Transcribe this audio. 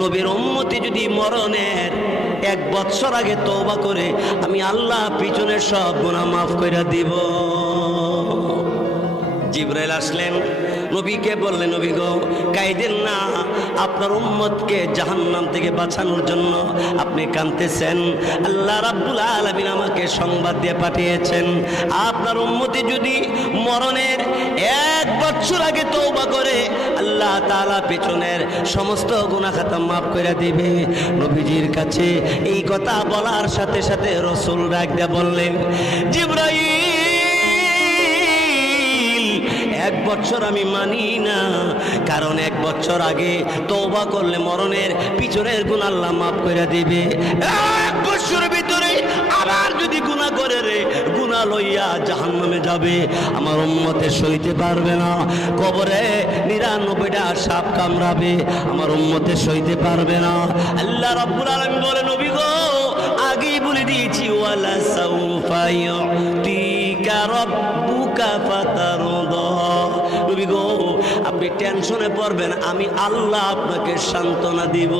নবীর উম্মতি যদি মরণের 1 বৎসর আগে তওবা করে, আমি আল্লাহ পিছনের সব গুনাহ মাফ কইরা দিব। জিবরাইল আসলেন, নবীকে বললেন, নবী গো কাইদেন না, আপনার উম্মতকে জাহান্নাম থেকে বাঁচানোর জন্য আপনি কাঁদতেছেন। আল্লাহ রাব্বুল আলামিন আমাকে সংবাদ দিয়ে পাঠিয়েছেন, আপনার উম্মতি যদি মরণের 1 বছর আগে তওবা করে, আল্লাহ তাআলা পিছনের সমস্ত গুনাহ খাতা মাফ করে দিবে। নবীজির কাছে এই কথা বলার সাথে সাথে রাসূল ডাক দিয়ে বললেন, জিবরাইল, 1 বছর আমি মানি না, কারণ 1 বছর আগে তওবা করলে মরণের পিছনের গুনাহ আল্লাহ মাফ করে দিবে। 1 বছরের ভিতরে আবার যদি গুনাহ করে রে, গুনাহ লইয়া জাহান্নামে যাবে, আমার উম্মতে সইতে পারবে না। কবরে 99টা সাপ কামড়াবে, আমার উম্মতে সইতে পারবে না। আল্লাহ রাব্বুল আলামিন বলে, নবী গো আগেই বলে দিয়েছি, ওয়ালা সাউফা ইউতিকা রাব্বুকা ফাতারদা। নবী গো আপনি টেনশনে পড়বেন, আমি আল্লাহ আপনাকে সান্ত্বনা দিব।